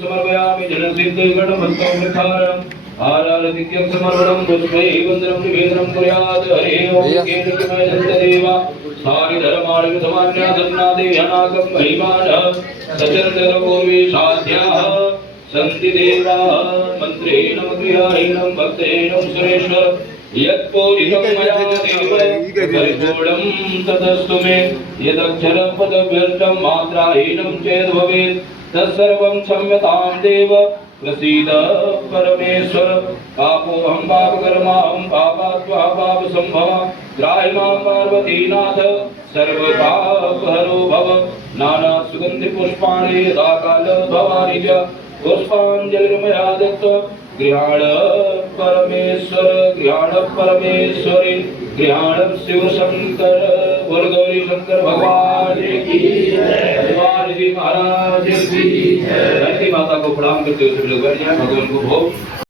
समर्पयामि जनसिद्धगणपन्तोमुखारम् आराधिक्यं समर्पणं पुष्पैः वन्दनं निवेदनं कुर्यात् हरे ओं केनचिमय दन्तदेव सारिधर्माणिकसमान्या सन्नादेव्यानाकं महिमानः सचरतरपूर्वे साध्याः सन्ति देवाः मन्त्रेण क्रियाहीनं भक्तेन सुरेश्वर यत्पूजितं मया देव परिपूर्णं तदस्तु मे यदक्षरं पदव्यर्थं मात्राहीनं चेद् भवेत् तत्सर्वं क्षम्यतां देव प्रसीद परमेश्वर पापोऽहं पापकर्माहं पापात्मा पापसम्भवा त्राहि मां पार्वतीनाथ सर्वपापहरो भव नानासुगन्धिपुष्पाणि यथा कालभवानि च पुष्पाञ्जलिर्मया दत्त्वा गृहाण परमेश्वरी गृहाण शिव शंकर गौरी शंकर भगवान की भगवान जी महाराज की धरती माता को प्रणाम करते हुए सभी लोग बैठ जाएं भगवान को भोग